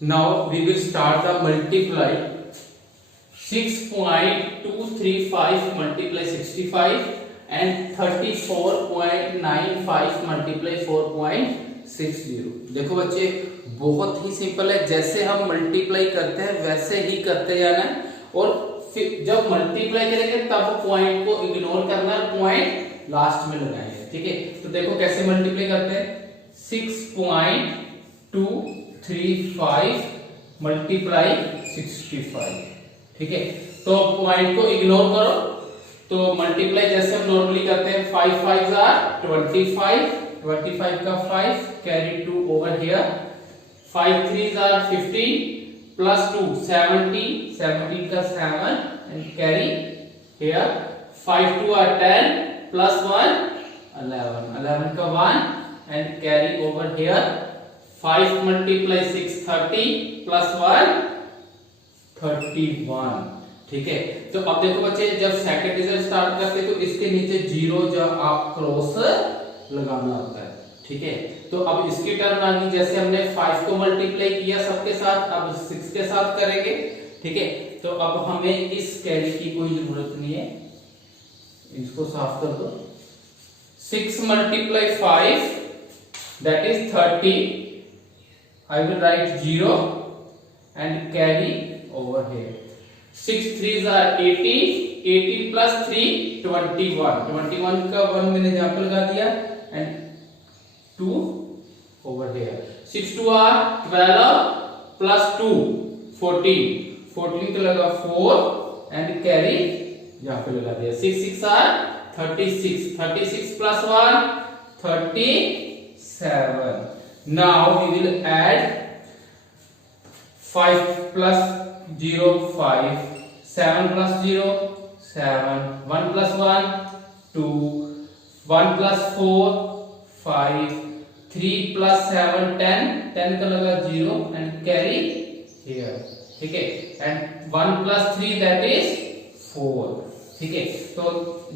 Now we will start the multiply. 6.235 multiply 65 and 34.95 multiply 4.60। देखो बच्चे बहुत ही सिंपल है, जैसे हम मल्टीप्लाई करते हैं वैसे ही करते जाना है और फिर जब मल्टीप्लाई करेंगे तब पॉइंट को इग्नोर करना है, पॉइंट लास्ट में लगाएंगे। ठीक है, तो देखो कैसे मल्टीप्लाई करते हैं। 6.235 मल्टीप्लाई 65। ठीक है, तो पॉइंट को इग्नोर करो। तो मल्टीप्लाई जैसे हम नॉर्मली करते हैं, 5 5 आर 25, 25 का 5 carry 2 over here, 5 3 are 15 plus 2 17, 17 का 7 and carry here, 5 2 are 10 plus 1 11, 11 का 1 and carry over here, 5 multiply 6 30 plus 1 31। ठीक है, तो अब देखो बच्चे जब सेकंड डिजिट स्टार्ट करते हैं तो इसके नीचे 0 जब आप क्रॉस लगाना होता है। ठीक है, तो अब इसकी टर्न आ गई, जैसे हमने 5 को मल्टीप्लाई किया सबके साथ, अब 6 के साथ करेंगे। ठीक है, तो अब हमें इस कैरी की कोई जरूरत नहीं है, इसको साफ कर दो। 6 multiply 5 that is 30, I will write 0 and carry over here, 6 3s are 18, 18 plus 3 21, 21 का 1 मैंने यहाँ पे लगा दिया and 2 over here, 6 2 are 12 plus 2 14, 14 का लगा 4 and carry यहाँ पे लगा दिया, 6 6 are 36, 36 plus 1 37। now we will add 5 plus 0 5, 7 plus 0 7, 1 plus 1 2, 1 plus 4 5, 3 plus 7 10, 10 का लगा 0 and carry here। ठीक है, and 1 plus 3 that is 4। ठीक है, तो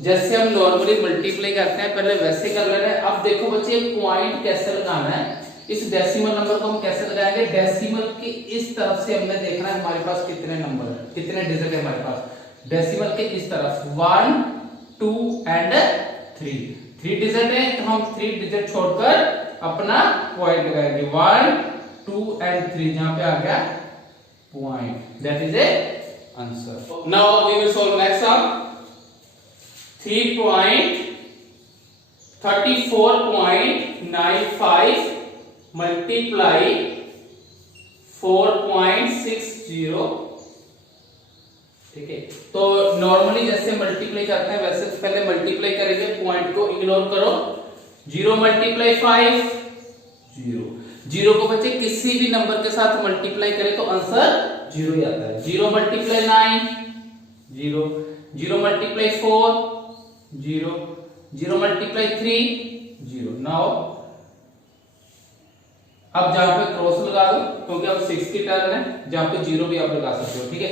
जैसे हम नॉर्मली मल्टीप्लाई करते हैं पहले वैसे कर लेना है। अब देखो बच्चे पॉइंट कैसे लगाना है, इस डेसिमल नंबर को हम कैसे लगाएंगे। डेसिमल की इस तरफ से हमने देखना है हमारे पास कितने नंबर है, कितने डिजिट है हमारे पास। डेसिमल के इस तरफ 1 2 एंड 3 डिजिट है, तो हम 3 डिजिट छोड़कर अपना पॉइंट लगाएंगे। 1 2 एंड 3 जहां पे आ गया point, that is a answer. Now we will solve next sum. 3.34.95 multiply 4.60। ठीक है, तो नॉर्मली जैसे मल्टीप्लाई करते हैं वैसे पहले मल्टीप्लाई करेंगे, पॉइंट को इग्नोर करो। 0 मल्टीप्लाई 5 0, 0 को बच्चे किसी भी नंबर के साथ मल्टीप्लाई करें तो आंसर 0 ही आता है। 0 मल्टीप्लाई 9 0, 0 मल्टीप्लाई 4 0, 0 मल्टीप्लाई 3 0। नाउ अब जहां पे क्रॉस लगा दो क्योंकि अब 6 की टर्न है, जहां पे 0 भी आप लगा सकते हो। ठीक है,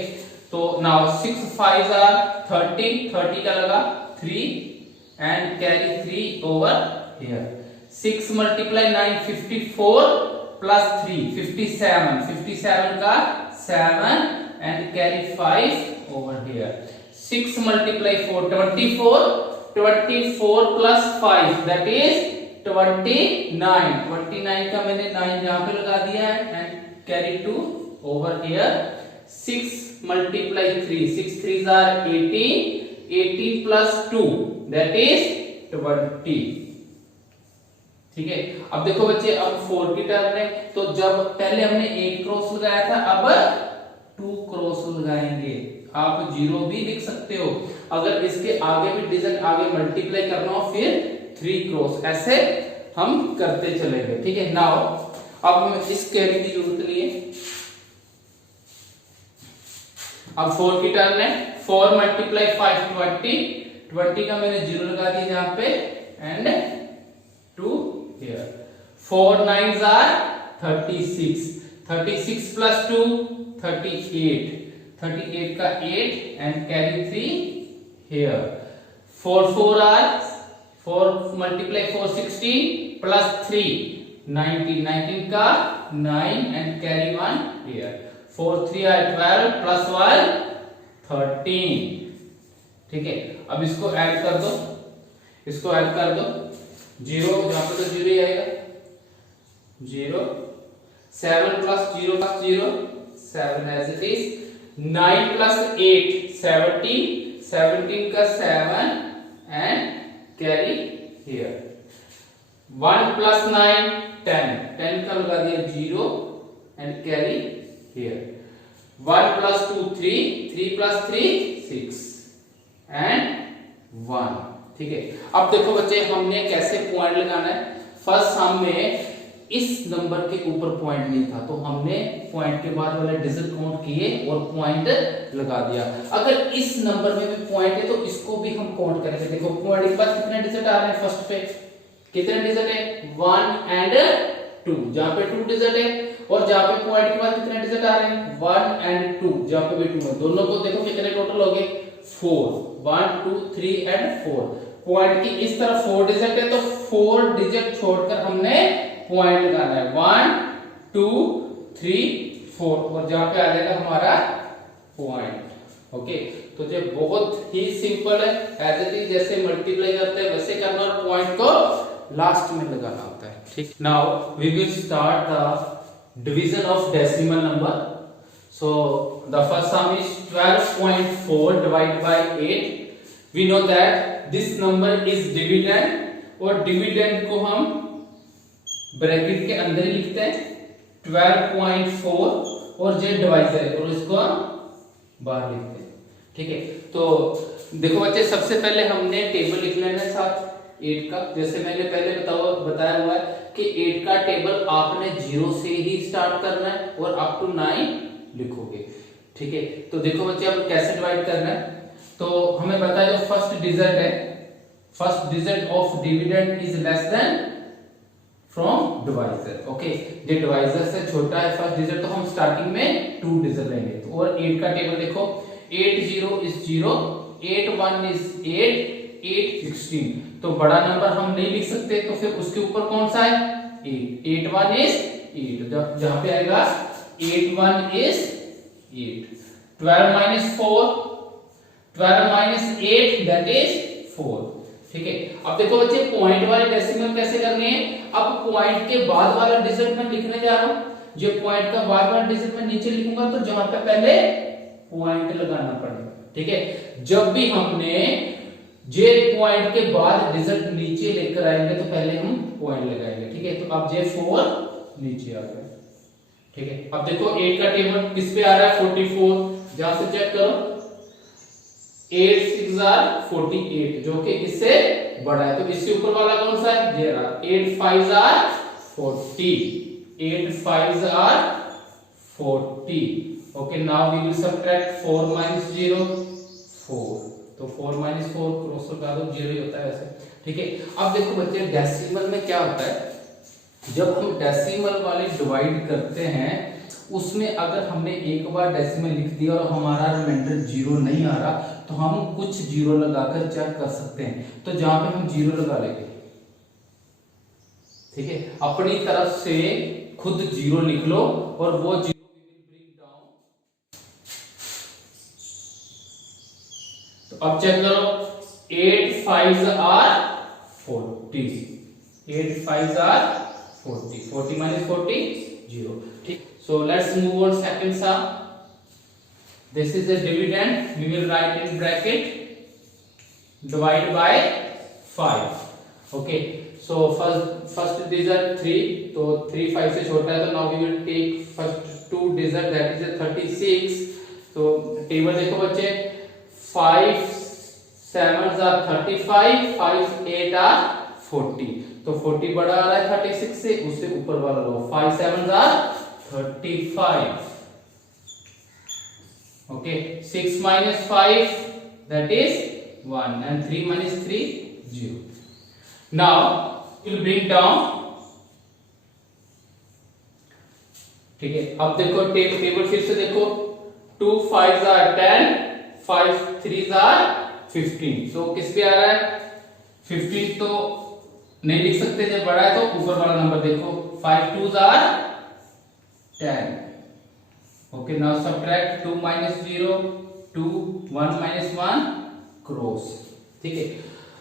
तो नाउ 6 5 आर 30, 30 का लगा 3 and carry 3 over here. 6 multiply 9 54 plus 3 57, 57 का 7 and carry 5 over here. 6 multiply 4 24, 24 plus 5 that is 29, 29 का मैंने 9 यहां पे लगा दिया है and carry 2 over here. 6 multiply 3, 6 3s are 18, 18 plus 2 that is 20। ठीक है, अब देखो बच्चे अब 4 की टर्न है, तो जब पहले हमने 1 क्रॉस लगाया था अब 2 क्रॉस लगाएंगे। आप 0 भी लिख सकते हो, अगर इसके आगे भी डिजिट आगे मल्टीप्लाई करना हो फिर 3 क्रॉस, ऐसे हम करते चलेंगे। ठीक है, नाउ अब हमें इस कैरी की जरूरत नहीं है। अब 4 की टर्न है। 4 मल्टीप्लाई 5 20, 20 का मैंने 0 लगा दिया यहाँ पे and 2 here. 4 9s are 36, 36 plus 2 38, 38 का 8 and carry 3 here. 4 4 are 4 multiply 4 16 plus 3 19 का 9 and carry 1 here, 4 3 are 12 plus 1 13। ठीक है, अब इसको ऐड कर दो, इसको ऐड कर दो, 0 यहाँ पे तो 0 ही आएगा, 0 7 plus 0 plus 0 7 as it is, 9 plus 8 17, 17 का 7 एंड कैरी हियर, 1 प्लस 9 10, 10 का लगा दिया 0 and carry here, 1 plus 2 3, 3 plus 3 6 and 1। ठीक है, अब देखो बच्चे हमने कैसे पॉइंट लगाना है। फर्स्ट हमें इस नंबर के ऊपर पॉइंट नहीं था तो हमने पॉइंट के बाद वाले डिजिट काउंट किए और पॉइंट लगा दिया। अगर इस नंबर में भी पॉइंट है तो इसको भी हम काउंट करेंगे। देखो पॉइंट के बाद कितने डिजिट आ रहे हैं, फर्स्ट पे कितने डिजिट है 1 एंड 2, जहां पे 2 डिजिट है, और जहां पे पॉइंट के बाद कितने डिजिट आ रहे हैं 1 एंड 2, जहां पे भी 2 है, दोनों को देखो कितने टोटल हो गए 4, 1 2 3 एंड 4। पॉइंट की इस तरफ 4 डिजिट है तो 4 डिजिट छोड़कर हमने पॉइंट लगाना है 1 2 3 4, और जहां पे आ जाएगा हमारा पॉइंट। ओके, तो ये बहुत ही सिंपल है, एज इट इज जैसे मल्टीप्लाई करते हैं वैसे करना, और पॉइंट को लास्ट में लगाना होता है। ठीक, now we will start the division of decimal number. So the first sum is 12.4 divide by 8। We know that this number is dividend, और डिविडेंड को हम ब्रैकेट के अंदर ही लिखते हैं 12.4, और ये डिवाइजर है और इसको बाहर लिखते हैं। ठीक है, तो देखो बच्चे सबसे पहले हमने टेबल लिख लेना है साथ 8 का, जैसे मैंने पहले बताया हुआ है कि 8 का टेबल आपने 0 से ही स्टार्ट करना है और अप टू 9 लिखोगे। ठीक है, तो देखो बच्चे अब कैसे डिवाइड करना है, तो हमें पता है जो फर्स्ट डिजिट है, first digit of dividend is less than from divisor. Okay, ये डिवाइजर से छोटा है फर्स्ट डिजिट, तो हम स्टार्टिंग में 2 डिजिट लेंगे। तो और 8 का टेबल देखो, 8 0 इज 0, 8 1 इज 8, 8 16, तो बड़ा नंबर हम नहीं लिख सकते, तो फिर उसके ऊपर कौन सा है 8, 8 1 इज 8, जहां पे आएगा 8 1 is 8, 12 minus 4, 12 minus 8 that is 4। ठीक है, अब देखो बच्चे पॉइंट वाले डेसिमल कैसे करने हैं। अब पॉइंट के बाद वाला डिजिट मैं लिखने जा रहा हूं, जो पॉइंट का बाद वाला डिजिट मैं नीचे लिखूंगा, तो जहां पे पहले पॉइंट लगाना पड़ेगा। ठीक है, जब भी हमने जे पॉइंट के बाद डिजिट नीचे लेकर आएंगे तो पहले हम पॉइंट लगाएंगे। ठीक है, तो अब जे 4 नीचे आ गया। ठीक है, अब देखो 8 का टेबल किस पे आ रहा है 44, जहां से चेक करो 8 6 आर 48, जो कि इससे बड़ा है, तो इससे ऊपर वाला कौन सा है ये रहा, 8 5 are 40, 8 5 are 40। Okay, now we will subtract 4 minus 0 4, तो 4 minus 4 क्रॉस लगा दो, 0 ही होता है वैसे। ठीक है, अब देखो बच्चे डेसिमल में क्या होता है, जब हम डेसिमल वाले डिवाइड करते हैं उसमें अगर हमने एक बार डेसिमल लिख दिया और हमारा रिमाइंडर 0 नहीं आ रहा, तो हम कुछ 0 लगाकर चेक कर सकते हैं, तो जहां पे हम 0 लगा लेंगे। ठीक है, अपनी तरफ से खुद 0 लिख लो और वो 0 तो अब चेक करो 8 5 आर 40, 8 5 आर 40, 40 minus 40 0। ठीक, so let's move on second sum. This is a dividend, we will write in bracket divide by 5। okay, so first digit 3, तो 3 5 से छोटा है, तो now we will take first 2 digit that is a 36। तो table देखो बच्चे 5 7 are 35, 5 8 are 40, तो 40 बड़ा आ रहा है 36 से, उससे ऊपर वाला लो 5 7 are 35। Okay, 6 minus 5 that is 1 and 3 minus 3 0। now we'll bring down। ठीक है, अब देखो टेबल फिर से देखो 2 5 are 10, 5 3 are 15, so किस पे आ रहा है 15, तो नहीं लिख सकते, जब बड़ा है तो ऊपर वाला नंबर देखो 5 2s are 10. Okay, now subtract 2 minus 0, 2, 1 minus 1, cross. ठीक है,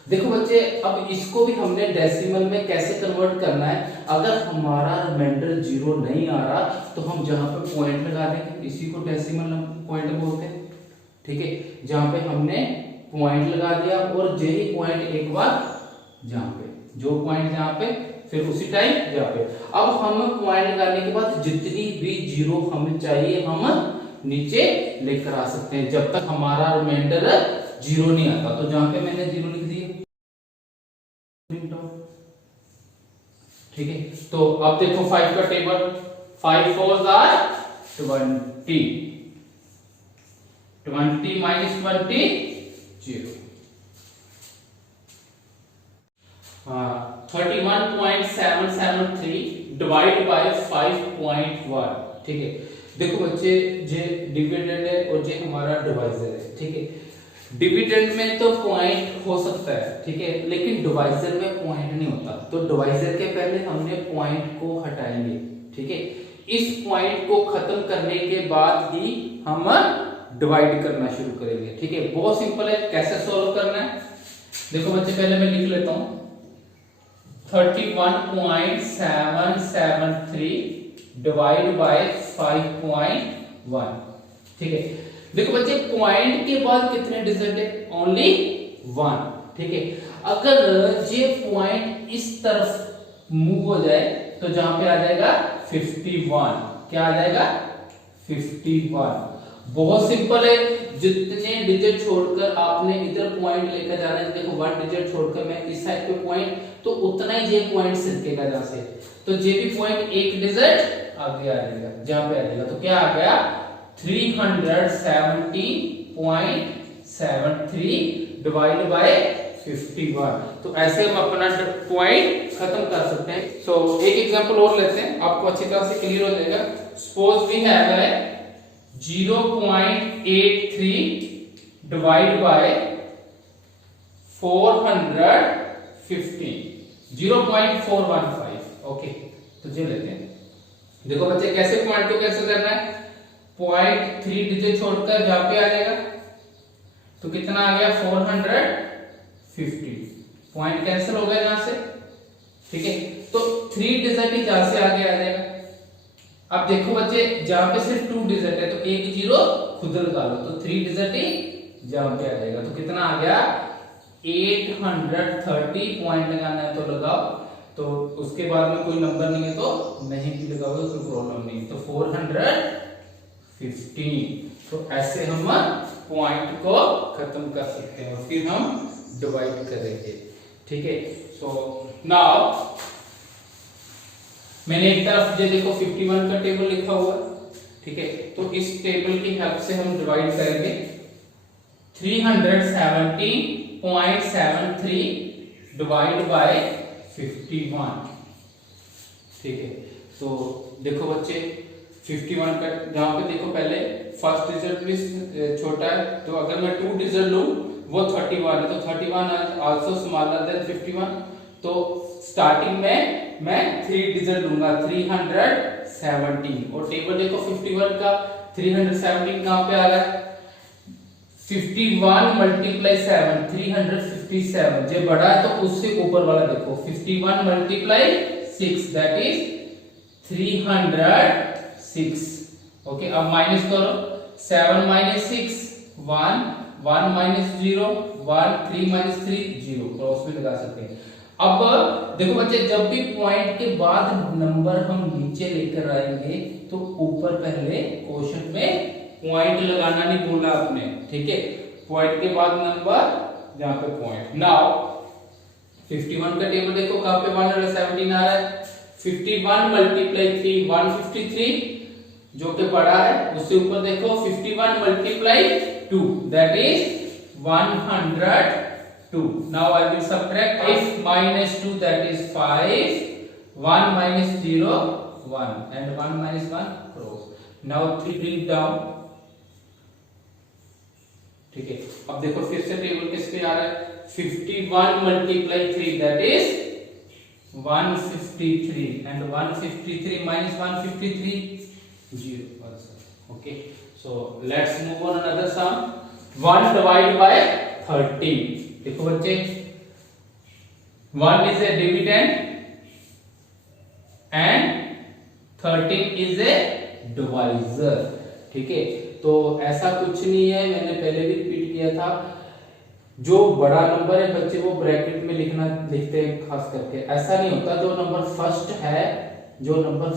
देखो बच्चे अब इसको भी हमने डेसिमल में कैसे कन्वर्ट करना है। अगर हमारा रिमाइंडर 0 नहीं आ रहा तो हम जहां पे पॉइंट लगा देंगे, इसी को डेसिमल पॉइंट बोलते हैं। ठीक है, जहां पे हमने पॉइंट लगा दिया और यही पॉइंट एक बार जहां पे, जो पॉइंट जहां पे, फिर उसी टाइम यहाँ पे। अब हम पॉइंट लगाने के बाद जितनी भी जीरो हमें चाहिए हम नीचे लेकर आ सकते हैं, जब तक हमारा रिमाइंडर 0 नहीं आता। तो जहां पे मैंने 0 लिख दिया, ठीक है। तो अब देखो 5 का table, 5 4s are 20, 20 minus 20 0। 31.773 divide by 5.1। ठीक है, देखो बच्चे ये डिविडेंड है और ये हमारा डिवाइजर है। ठीक है, डिविडेंड में तो पॉइंट हो सकता है, ठीक है, लेकिन डिवाइजर में पॉइंट नहीं होता। तो डिवाइजर के पहले हमने पॉइंट को हटाएंगे। ठीक है, इस पॉइंट को खत्म करने के बाद ही हम डिवाइड करना शुरू करेंगे। ठीक है, बहुत सिंपल है, कैसे सॉल्व करना है देखो बच्चे, पहले मैं लिख लेता हूं 31.773 डिवाइड बाय 5.1। ठीक है, देखो बच्चे पॉइंट के बाद कितने डिजिट है, ओनली 1। ठीक है, अगर ये पॉइंट इस तरफ मूव हो जाए तो जहां पे आ जाएगा 51। क्या आ जाएगा 51। बहुत सिंपल है, जितने डिजिट छोड़कर आपने इधर पॉइंट लेकर जाना है, देखो 1 डिजिट छोड़कर मैं इस साइड पे पॉइंट, तो उतना ही ये पॉइंट सरकेगा जहां से, तो ये भी पॉइंट एक डिजिट आगे आ जाएगा, जहां पे आ जाएगा। तो क्या आ गया 370.73 डिवाइड बाय 51। तो ऐसे हम अपना पॉइंट खत्म कर सकते हैं। सो एक एग्जांपल और लेते हैं, आपको अच्छी तरह से क्लियर हो जाएगा। सपोज वी हैव है 0.83 डिवाइड बाय 450, 0.415। ओके, तो ये लेते हैं। देखो बच्चे कैसे पॉइंट को कैंसिल करना है, पॉइंट 3 डिजिट छोड़कर जहां पे आ जाएगा, तो कितना आ गया 450, पॉइंट कैंसिल हो गया यहां से। ठीक है, तो 3 डिजिट ही जहां से आगे आ जाएगा। अब देखो बच्चे जहां पे सिर्फ 2 डिजिट है तो एक जीरो खुद लगा लो, तो 3 डिजिट ही जहां पे आ जाएगा। तो कितना आ गया 830 पॉइंट लगाना है तो लगाओ, तो उसके बाद में कोई नंबर नहीं है तो नहीं भी लगाओगे कोई प्रॉब्लम नहीं। तो 415। तो ऐसे हम पॉइंट को खत्म कर सकते हैं और फिर हम डिवाइड करेंगे। ठीक है, सो नाउ मैंने एक तरफ ये देखो 51 का टेबल लिखा हुआ है। ठीक है, तो इस टेबल की हेल्प से हम डिवाइड करेंगे 370.73 डिवाइड बाय 51। ठीक है, तो देखो बच्चे 51 का जहां पे देखो पहले फर्स्ट डिजिट भी छोटा है, तो अगर मैं 2 डिजिट लूं वो 31 है, तो 31 आल्सो स्मॉलर देन 51। तो स्टार्टिंग में मैं 3 डिजिट लूंगा 317, और टेबल देखो 51 का 317 कहां पे आ रहा है, 51 मल्टीप्लाई 7 357, जो बड़ा है तो उससे ऊपर वाला देखो 51 मल्टीप्लाई 6 दैट इज 306। ओके, अब माइनस करो, 7 माइनस 6 1, 1 माइनस 0 1, 3 माइनस 3 0, क्रॉस भी लगा सकते हैं। अब देखो बच्चे जब भी पॉइंट के बाद नंबर हम नीचे लेकर आएंगे तो ऊपर पहले क्वेश्चन में पॉइंट लगाना नहीं भूलना आपने। ठीक है, पॉइंट के बाद नंबर जहां पे पॉइंट। नाउ 51 का टेबल देखो कहां पे 117 आ रहा है, 51 मल्टीप्लाई 3 153, जो कि बड़ा है, उससे ऊपर देखो 51 multiply 2 that is 102। Now I will subtract, if minus 2 that is 5, 1 minus 0 1 and 1 minus 1 cross. Now 3 bring down। ठीक है, अब देखो फिर से टेबल किस पे आ रहा है, 51 multiply 3 that is 153 and 153 minus 153 0 also. Okay, so let's move on another sum. 1 divided by 13. देखो बच्चे 1 is a dividend and 13 is a divisor. ठीक है, तो ऐसा कुछ नहीं है, मैंने पहले भी रिपीट किया था, जो बड़ा नंबर है बच्चे वो ब्रैकेट में लिखते हैं खास करके। ऐसा नहीं होता, जो नंबर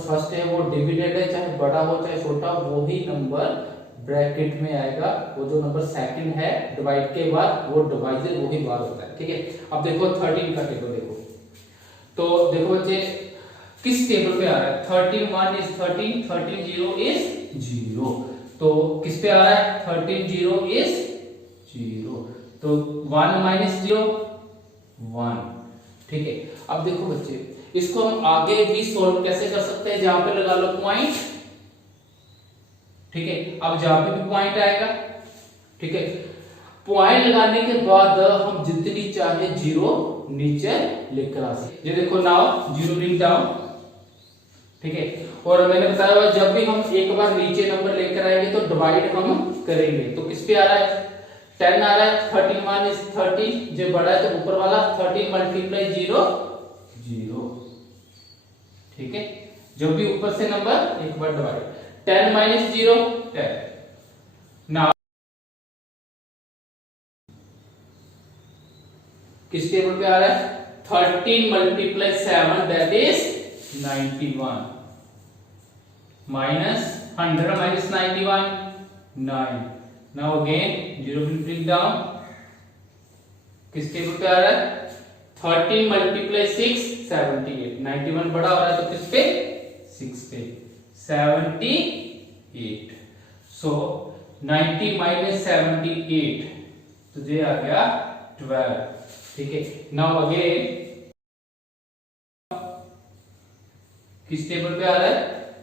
फर्स्ट है वो डिविडेंड है, चाहे बड़ा हो चाहे छोटा, वो ही नंबर ब्रैकेट में आएगा। वो जो नंबर सेकंड है डिवाइड के बाद वो डिवाइजर वही बार होता है। ठीक है, अब देखो 13 का टेबल देखो, तो देखो बच्चे किस टेबल पे आ रहा है। 13 1 is 13, 13 0 is 0, तो किस पे आ रहा है 13 0 is 0, तो 1 minus 0 1। ठीक है, अब देखो बच्चे इसको हम आगे भी सॉल्व कैसे कर सकते हैं, जहां पे लगा लो पॉइंट। ठीक है, अब जहां पे भी पॉइंट आएगा, ठीक है, पॉइंट लगाने के बाद हम जितनी चाहे जीरो नीचे लेकर आ सकते। ये देखो नाउ जीरो ब्रिंग डाउन। ठीक है, और मैंने बताया हुआ जब भी हम एक बार नीचे नंबर लेकर आएंगे तो डिवाइड हम करेंगे। तो किस पे आ रहा है 10 आ रहा है, 13 1 is 13, जो बड़ा है तो ऊपर वाला 13 मल्टीप्लाई 0 0। ठीक है, जब भी ऊपर से नंबर एक बार डिवाइड, 10 minus 0 10। नाउ किस टेबल पे आ रहा है 13 multiply 7 that is 91 minus 100 minus 91 9। Now again 0 will bring down, किस टेबल पे आ रहा है 13 मल्टीप्लाई 6 78, 91 बड़ा हो रहा है तो किस पे 6 पे 78। सो 90 माइनस 78 तो ये आ गया 12। ठीक है, नाउ अगेन किस टेबल पे आ रहा है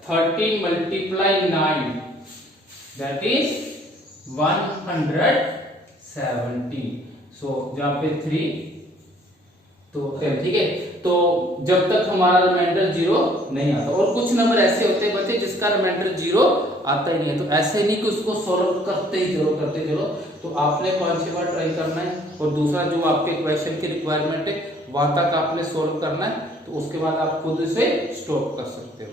13 मल्टीप्लाई 9 दैट इज 170। सो जहां पे 3 तो 10। ठीक है, तो जब तक हमारा रिमाइंडर 0 नहीं आता, और कुछ नंबर ऐसे होते हैं बच्चे जिसका रिमाइंडर 0 आता ही नहीं है, तो ऐसे नहीं कि उसको सॉल्व करते ही चलो। तो आपने 5-6 बार ट्राई करना है, और दूसरा जो आपके क्वेश्चन की रिक्वायरमेंट है वहां तक आपने सॉल्व करना है, तो उसके बाद आप खुद से स्टॉप कर सकते हो।